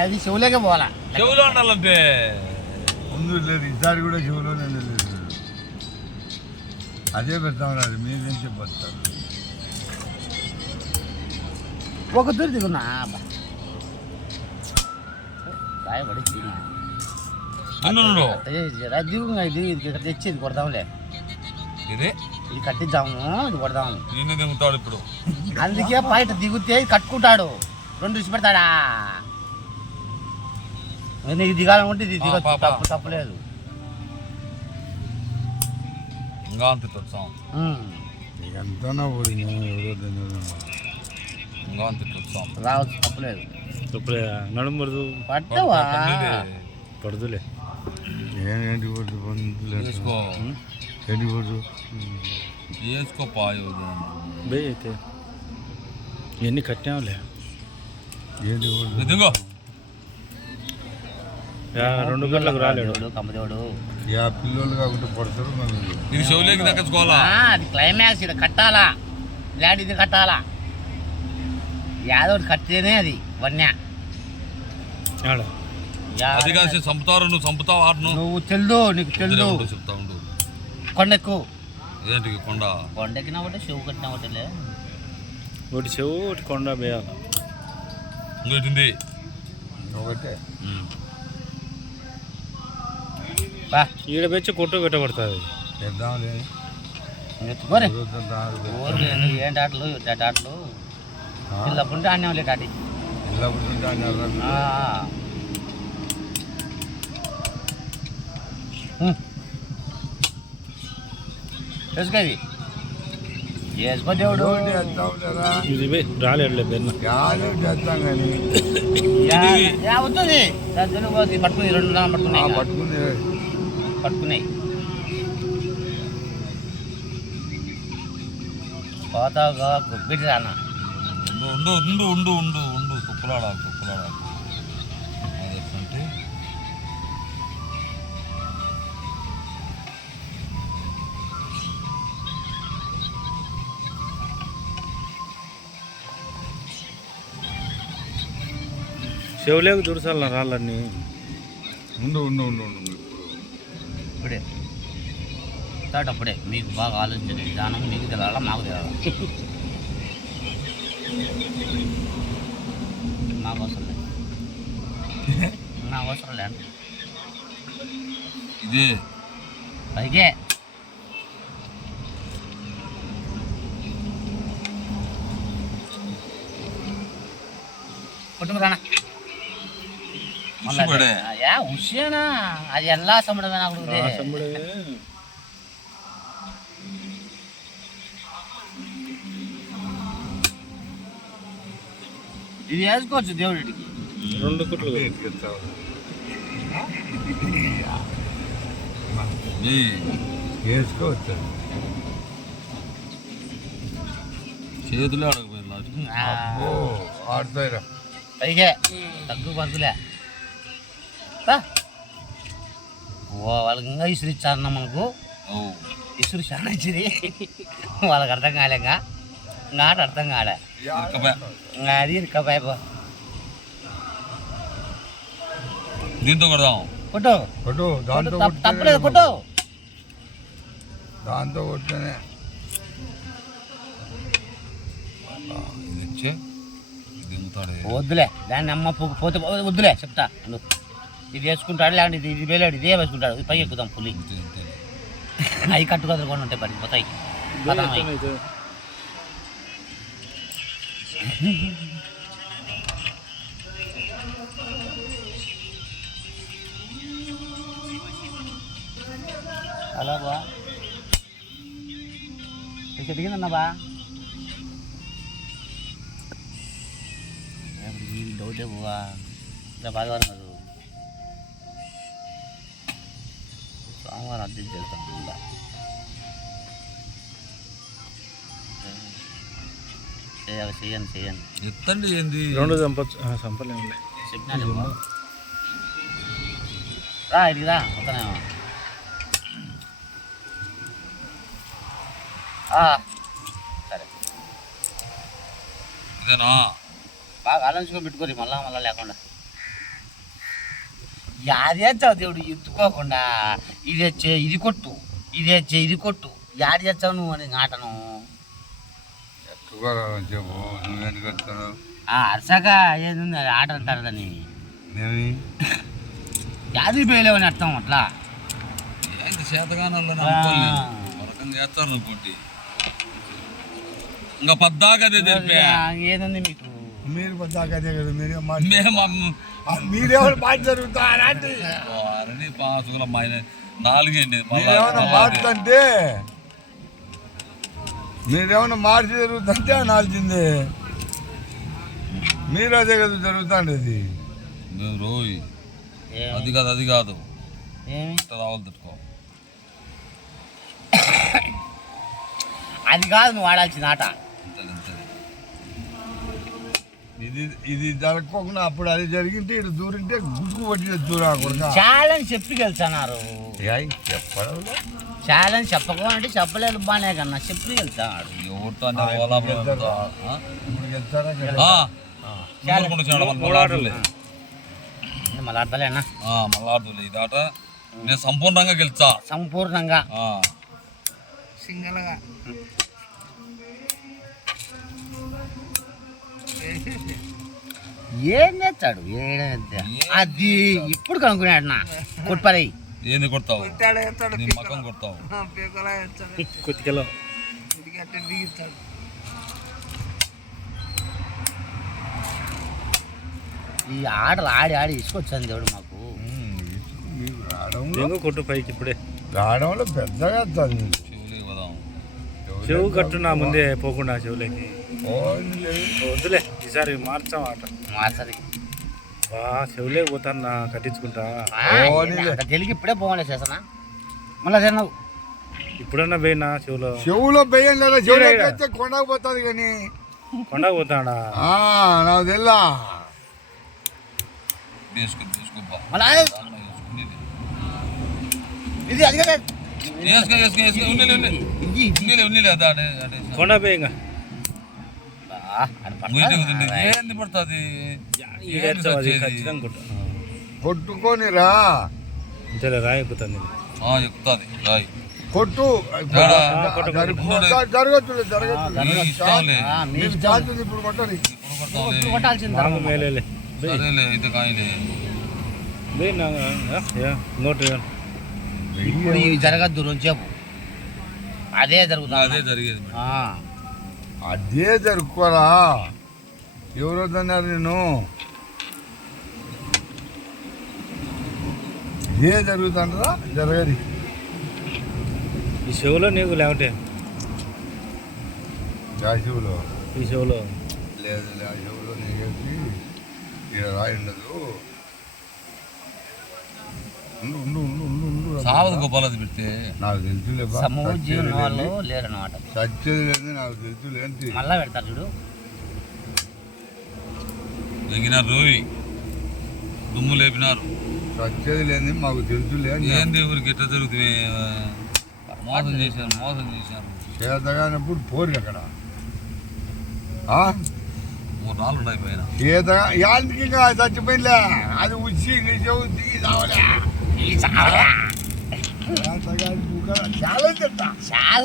అది చెవులేకే పోవాలా. చెవులో ఉండాలంటే ముందు లేదు, ఈసారి కూడా చెవులోనే లేదు. అదే పెడతాం రాదు, మీరు ఏం చెప్పొస్తారు. ఒక దూరి దిగున్నా రాయబడి దిగు తెచ్చేది కొడదాంలే. ఇది కట్టిద్దాము, ఇది కొడదాము. నిన్ను దిగుతాడు ఇప్పుడు. అందుకే బయట దిగుతే కట్టుకుంటాడు, రెండు ఇచ్చి పెడతాడా. నీకు దిగాలనుకుంటే ఇది దిగొచ్చు, తప్పులేదు. ఇంకా అంత వచ్చాం ఎంతనా ఊరి రావచ్చు, తప్పులేదు. నడుము పడదు, పట్టవా పడదులే. ఏంటి పడుతు వేసుకో, ఏంటి పడుతు వేసుకోపా. బే అయితే ఇవన్నీ కట్టాంలే. ఏంటి పడుతు దిగో. 2 గంటలకు రాలేడు కమ్మదేవుడు. పిల్లలు కాకుండా పడతారు. ఇది షోలేకి దక్కించుకోవాలా. అది క్లైమాక్స్, ఇది కట్టాలా, ఇలాంటి ఇది కట్టాలా. యాదవ్ కట్టితేనే అది వన్య. అది కాసి చంపుతారు, నువ్వు చంపుతావు ఆటను. నువ్వు తెల్దు, నీకు తెల్దు. చెప్తా ఉండు. కొండెక్కు. ఏంటి కొండ? కొండెక్కినా ఒకటి, చెవు కట్టినా ఒకటిలే. ఒకటి చెవు, ఒకటి కొండ వేయాలి. ఇంకోటింది ఒకటే. ఈడ పెంచి కొట్టు పెట్టబడుతుంది. చేద్దాంలే. ఎత్తుకోరే ఏంటి ఆటలు, ఇట్లాంటి ఆటలు పిల్లప్పుంటే ఆడినాంలే కాటి. వేసుకోవి, వేసుకో దేవుడు. ఇది రాలేడులే బెన్న చేస్తాం కానీ అవుతుంది. పట్టుకుని 2 పట్టుకున్నాయి. పోతావుగా బిడ్డ రానా. ఉండు ఉండు ఉండు ఉండు ఉండు కుప్పలాడా అదేంటే చెవులేకు దురసాల రాళ్ళన్నీ. ఉండు ఇప్పుడే అప్పుడే మీకు బాగా ఆలోచించండి. విధానం మీకు తెలాలా, మాకు తెలాలా. నాకు అవసరం లేదు. ఇది పైకే కుటుంబ రానా ఉషేనా. అది ఎలా సమ్మడమే నాకు ఇది వేసుకోవచ్చు దేవుడికి. 2 కుట్లు వేసుకోవచ్చు. చేతులే అడగపోయి ఆడతాయిరా. పైకే తగ్గు పరుగులే. వాళ్ళకి ఇంకా ఇసురు ఇచ్చారన్న మనకు. ఇసురు చాలా ఇచ్చింది, వాళ్ళకి అర్థం కాలేగా. ఆట అర్థం కాలే. అది ఇరుకపాయ దీంతో కొడదాం. కొట్టు దాంతో తప్పలేదు, కొట్టు. దాంతో కొట్టనే వద్దులే, దాన్ని అమ్మ పోతే వద్దులే చెప్తా. ఇది వేసుకుంటాడు, లేదంటే ఇది వేలాడు, ఇదే వేసుకుంటాడు. ఇది పై ఎక్కుదాం పులి. అవి కట్టుకొదలుకొని ఉంటాయి, పడిపోతాయి. హలో బా, దిగిందన్నా బా. డౌటే పోవా, ఇంకా బాగా కాదు. సోమవారం అర్థం చేస్తాం. చేయండి ఎత్తండి. ఏంది 2 చంపలేము. చెప్పినా రా, ఇదికి రా. వస్తానేమో. సరే ఇదేనా బాగా ఆలోచించుకొని పెట్టుకోరు మళ్ళా లేకుండా యాది చేస్తావు దేవుడు ఎత్తుకోకుండా ఇది వచ్చే ఇది కొట్టు ఇది వచ్చే ఇది కొట్టు యాది చేస్తావు నువ్వు అని ఆటను ఎత్తుకోరాలని చెప్పు నువ్వెందుకు వస్తావు అరసాక ఏది అది ఆట అంటారు దాన్ని నేను యాది పోయలేవని అర్థం అట్లా ఏంటి చేతగానోళ్ళని అనుకోలే ఒక రకంగా చేస్తారు అనుకోండి ఇంకా పద్దాకా అదే తెలిపే ఏదుంది మీకు మీరు పద్దాకదే కదా మేము మీరేమైనా మాట జరుగుతారా వారిని పాసుకుల నాలుగేండి మీరేమైనా మారుతుంటే మీరేమైనా మార్చి జరుగుతుంటే అనాల్సిందే మీరు అదే కదా జరుగుతుండేది మేము రోయి అది కాదు ఏమి రావాలి తట్టుకో అది కాదు నువ్వు ఆడాల్సిన ఆట అంతే ఇది జరగకుండా అప్పుడు అది జరిగింటే ఇటు దూరింటే గుడ్కు పట్టిన దూరాకుండా ఛాలెంజ్ చెప్పి గెలిచాన్నారు చెప్పడం ఛాలెంజ్ చెప్పకుండా చెప్పలేదు బాగానే కన్నా చెప్పి గెలిచాడు ఎవరితో ఇప్పుడు వెళ్తారా మళ్ళీ ఆడతలే అన్న మళ్ళా ఆడుతులే ఇది ఆట నేను సంపూర్ణంగా గెలిచా సంపూర్ణంగా సింగల్గా ఏం చేస్తాడు అది ఇప్పుడు కనుక్కున్నాడు నా కొట్టుపరి ఏంది కొడతావు కొట్టాడు వేస్తాడు నీ మకం కొడతావు పీకలా వేస్తాడు కొద్దిగా ఇది అట్టే దిగుతాడు ఈ ఆటలు ఆడి ఇసుకొచ్చాను దేవుడు మాకు దెంగు కొట్టు పైకి ఇప్పుడే రావడంలో పెద్దగా వస్తుంది చెవులే పోదాం చెవు కట్టు నా ముందే పోకుండా చెవులకి వద్దులే ఈసారి మార్చాం ఆట మార్సరి బా చెవులే పోతాను కట్టించుకుంటా తెలుగు ఇప్పుడే పోవాలి చేసనా మళ్ళీ తిన్నావు ఇప్పుడన్నా పోయినా చెవులో చెవులో భయం లేదా చెవులో పెడితే కొండకు పోతుంది కానీ కొండకు పోతాడా నాకు తెల్లా వేసుకోబ్బా మళ్ళీ ఇది అది కదా కొండ పోయి ఇంకా ఏంది పడుతుంది ఖచ్చితంగా కొట్టు కొట్టుకొని రా అంతేలే రాయి ఎక్కుతుంది ఎక్కుతుంది రాయి కొట్టు జరగచ్చు ఛాన్స్ ఇప్పుడు కొట్టాలి కొట్టాల్సింది మామ మేలేలే సరేలే అయితే కాయలే ఇంకోటి ఇప్పుడు ఇవి జరగద్దు రోజేపు అదే జరుగుతుంది అదే జరిగేది అదే జరుపుకోరా ఎవరు వద్దన్నారు నేను ఇదే జరుగుతుంటారా జరగది ఈ చెవులో నీకు లేవటే జాషువులో ఈ చెవులో లేదు ఆ చెవులో నీకేసి ఇక్కడ రాయి ఉండదు సావదు గోపాలది పెడితే నాకు తెలుసులే సమూహ జీవన వాళ్ళు లేరన్నమాట సత్యది లేదు నాకు తెలుసులేంటి మళ్ళా పెడతారు చూడు ఎగినారు రోయి దుమ్ము లేపినారు సత్యది లేదు మాకు తెలుసులే ఏంది ఊరికి ఎట్లా జరుగుతుంది మోసం చేశారు చేతగానప్పుడు పోరు అక్కడ 3 నాలుగు ఉన్నాయి పైన చేతగా యాంటికి ఇంకా చచ్చిపోయిలే అది వచ్చి నీ చెవు దిగి చావలే చాలా చేతగా చాలా చాలా